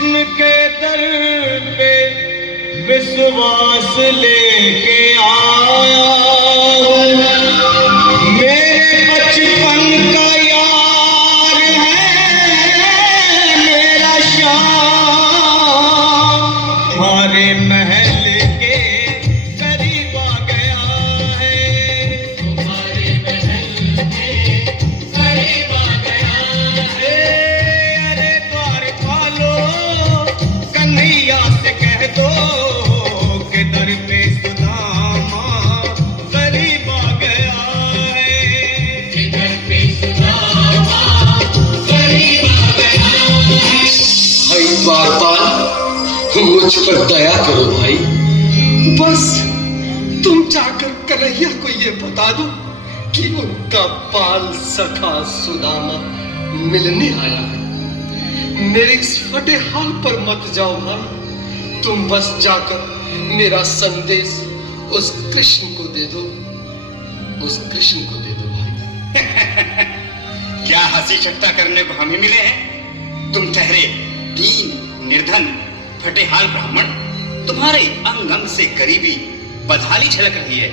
कृष्ण के दर पे विश्वास लेके आया हूँ। मेरे बचपन का यार है मेरा श्याम, हमारे महल के करीब आ गया है। हमारे महल के करीब आ गया है। अरे द्वार पालो कन्हैया से कह दो के दर पे सुदामा करीब आ गया है। के दर पे सुदामा करीब आ गया है। भाई बारपाल, मुझ पर दया करो भाई। बस तुम जाकर कन्हैया को ये बता दो कि उनका बाल सखा सुदामा मिलने आया है। मेरे इस फटे हाल पर मत जाओ भाई, तुम बस जाकर मेरा संदेश उस कृष्ण को दे दो, उस कृष्ण को दे दो भाई। क्या हंसी ठट्टा करने को हम ही मिले हैं? तुम ठहरे दीन निर्धन फटेहाल ब्राह्मण, तुम्हारे अंग अंग से गरीबी बदहाली झलक रही है।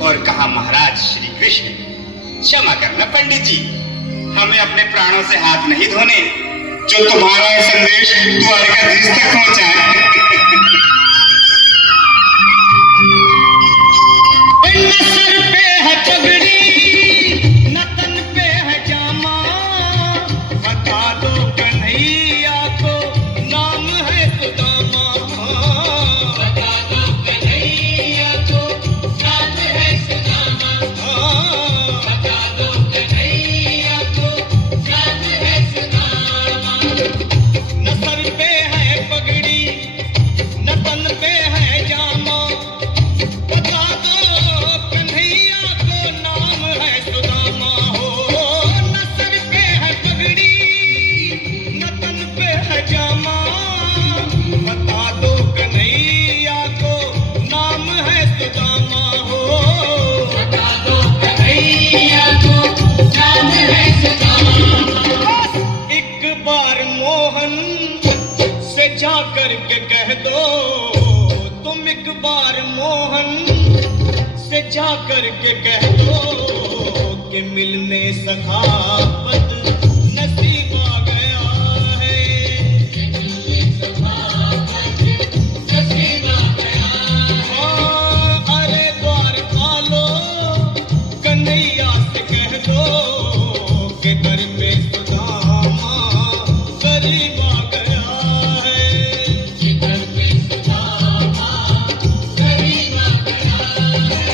और कहा महाराज श्री कृष्ण, क्षमा करना पंडित जी, हमें अपने प्राणों से हाथ नहीं धोने जो तुम्हारा ये संदेश द्वारकाधीश तक पहुंचाए। न सर पे है पगड़ी न तन पे है जामा, बता दो कन्हैया को नाम है सुदामा। बता दो कन्हैया को नाम है सुदामा। बता दो कन्हैया को नाम है सुदामा। न सर पे है पगड़ी न तन पे है जामा, बता दो कन्हैया को नाम है सुदामा। हो न सर पे है पगड़ी न तन पे है जामा, बता दो कन्हैया को नाम है सुदामा। हो बता दो कन्हैया को नाम है सुदामा। एक बार मोहन से जाकर के कह दो, तुम एक बार मोहन से जाकर के कह दो कि मिलने सखावत नसीब आ गया है। कि मिलने सखावत नसीब आ गया है। अरे द्वार पालो कन्हैया से कह दो कि दर पे सुदामा करीब आ गया है। कि दर पे सुदामा करीब आ गया है।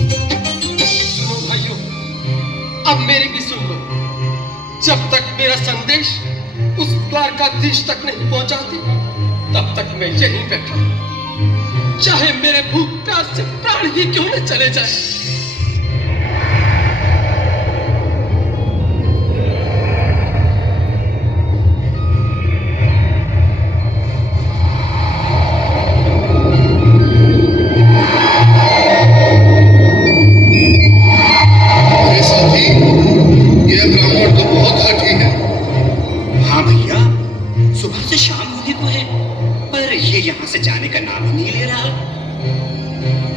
सुनो भाइयों, अब मेरी भी सुन लो। जब तक मेरा संदेश उस द्वारकाधीश तक नहीं पहुंचाती, तब तक मैं यहीं बैठा हूं, चाहे मेरे भूख प्यास से प्राण ही क्यों न चले जाए। अरे साथी, ये ब्राह्मण तो बहुत हठी है। हाँ भैया, सुबह से शाम होने को है, पर ये यहाँ से जाने का नाम ही नहीं ले रहा।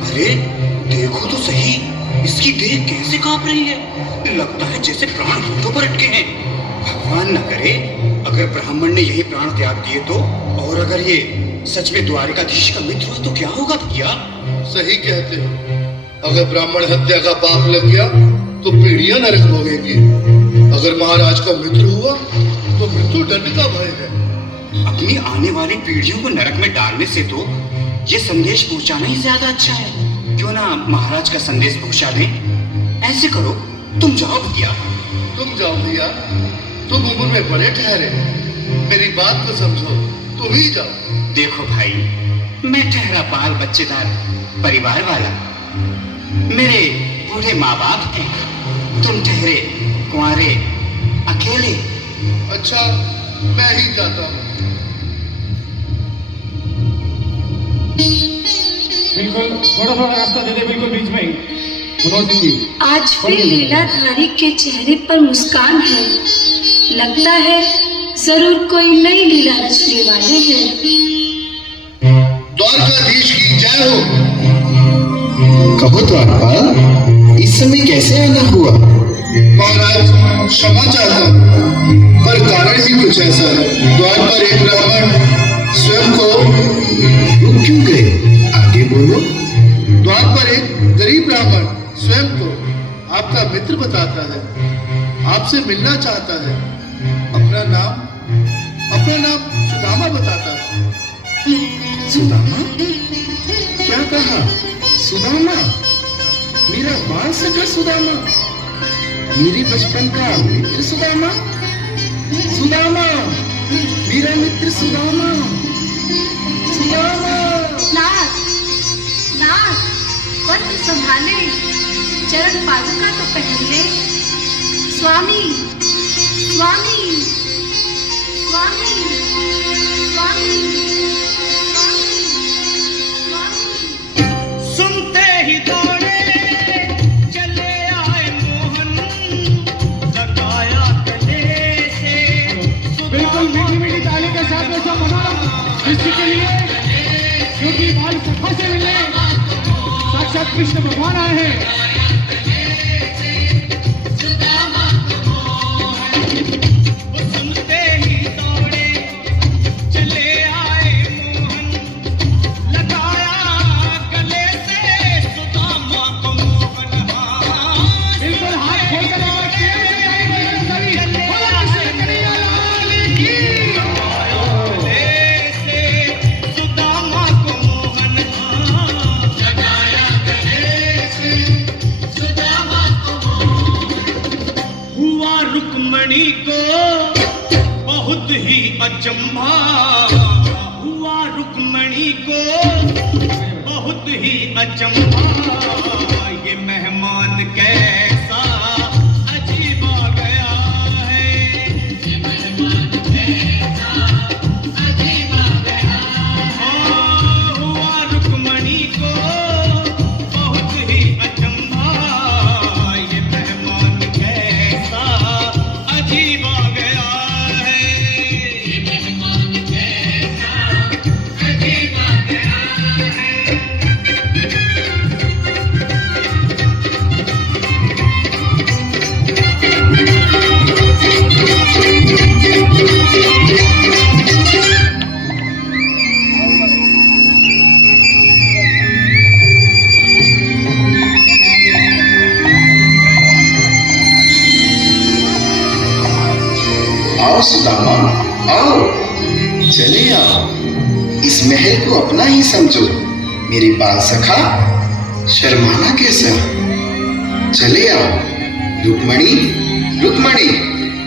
अरे देखो तो सही, इसकी देह कैसे कांप रही है, लगता है जैसे प्राण होठों पर अटके हैं। भगवान न करे अगर ब्राह्मण ने यही प्राण त्याग दिए तो, और अगर ये सच में द्वारकाधीश का मित्र हुआ तो क्या होगा भैया? सही कहते हो, अगर ब्राह्मण हत्या का पाप लग गया तो पीढ़ियां नरक भोगेंगी। अगर महाराज का मित्र हुआ तो मृत्यु दंड का भय है। अपनी आने वाली पीढ़ियों को नरक में डालने से तो ये संदेश पहुंचाना ही ज्यादा अच्छा है। क्यों ना महाराज का संदेश पहुंचा दें? ऐसे करो, तुम जाओ भैया। तुम जाओ भैया, तुम उम्र में बड़े ठहरे, मेरी बात को समझो, तुम ही जाओ। देखो भाई, मैं ठहरा बाल बच्चेदार परिवार वाला, मेरे बूढ़े माँ बाप हैं, तुम ठहरे कुंवारे अकेले। अच्छा, मैं ही जाता हूँ। बिल्कुल, थोड़ा थोड़ा रास्ता दे दे, बिल्कुल बीच में ही। मनोहर सिंह जी, आज फिर लीलाधारी के चेहरे पर मुस्कान है। लगता है जरूर कोई नई लीला रचने वाले हैं। द्वारकाधीश की जय हो। कहो द्वारपाल, इस समय कैसे आना हुआ? महाराज, क्षमा चाहता हूँ, पर कारण ही कुछ ऐसा है। द्वार पर एक ब्राह्मण स्वयं को रुक क्यों गए? आगे बोलो। द्वार पर एक गरीब ब्राह्मण स्वयं को आपका मित्र बताता है, आपसे मिलना चाहता है। अपना नाम सुदामा बताता है। सुदामा? क्या कहा? सुदामा? मेरा बाल सखा सुदामा? मेरे बचपन का मित्र सुदामा? सुदामा, मेरा मित्र सुदामा, सुदामा। नाथ, नाथ, वस्त्र संभाले, चरण पादुका तो पहन ले। स्वामी, स्वामी, स्वामी, स्वामी, स्वामी, स्वामी। सुनते ही दौड़े चले आए मोहन, लगाया गले से बिल्कुल मीठी मीठी ताली के साथ में सब मना इसके लिए, क्योंकि बाल सखा से मिलने साक्षात कृष्ण भगवान आए हैं। सुनते ही दौड़े चले आए मोहन, लगाया गले से सुदामा को मोहन। बिल्कुल हाथ खोलकर और तेज से ताली बजाना सभी। बोलो कृष्ण कन्हैया लाल की। गले से सुदामा को मोहन, लगाया गले से सुदामा को मोहन। हुआ रुक्मणी को बहुत ही अचंभा, हुआ रुक्मणी को बहुत ही अचंभा। ये मेहमान कैसा अजीब आ गया है, ये मेहमान कैसा अजीब आ गया है। हुआ रुक्मणी को बहुत ही अचंभा, ये मेहमान कैसा अजीब आ गया है, ये मेहमान कैसा अजीब आ गया है। आओ सुदामा, आओ, चले आओ। इस महल को अपना ही समझो। मेरे बाल सखा, शर्माना कैसा? चले आओ। रुक्मणी, रुक्मणी,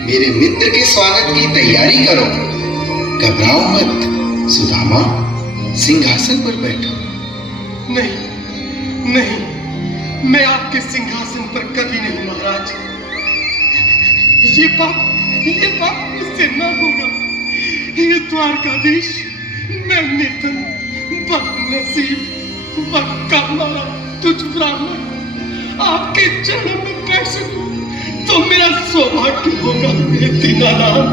मेरे मित्र के स्वागत की तैयारी करो। घबराओ मत। सुदामा, सिंहासन पर बैठो। नहीं, नहीं, मैं आपके सिंहासन पर कभी नहीं महाराज। ये पाप मुझसे न होगा। ये द्वारकाधीश, मैं निर्धन, बदनसीब, बदकामारा तुझ ब्राह्मण आपके चरणों में बैठ सकूं तो मेरा सौभाग्य होगा। हे दीनानाथ,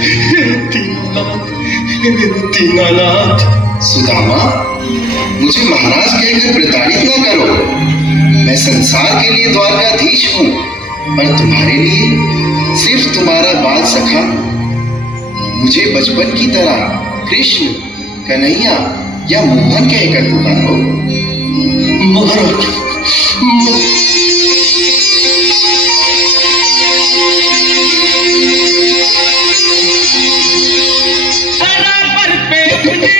हे दीनानाथ, हे दीनानाथ। सुदामा, मुझे महाराज कहकर प्रताड़ित न करो। मैं संसार के लिए द्वारकाधीश हूँ, पर तुम्हारे लिए सिर्फ तुम्हारा बाल सखा। मुझे बचपन की तरह कृष्ण, कन्हैया या मोहन कहकर पुकारो। महाराज, बराबर पे तुझे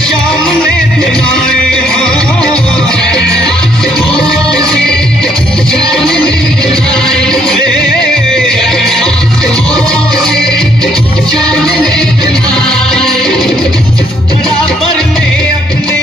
शाम में तुम्हारे बराबर में अपने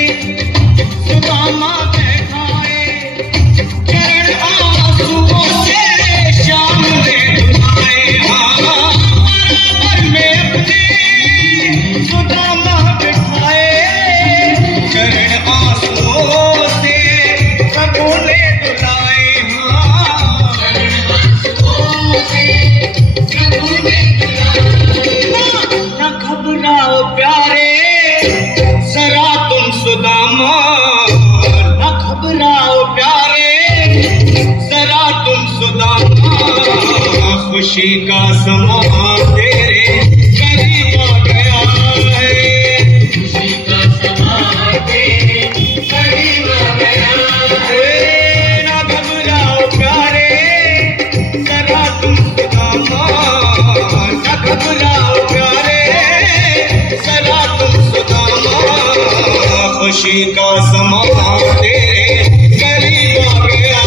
खुशी का समा तेरे करीब आ गया है, खुशी का समा तेरे करीब आ गया है। ना घबराओ प्यारे जरा तुम सुदामा, ना घबराओ प्यारे जरा तुम सुदामा, खुशी का समा तेरे करीब आ गया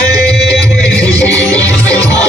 है, खुशी का समा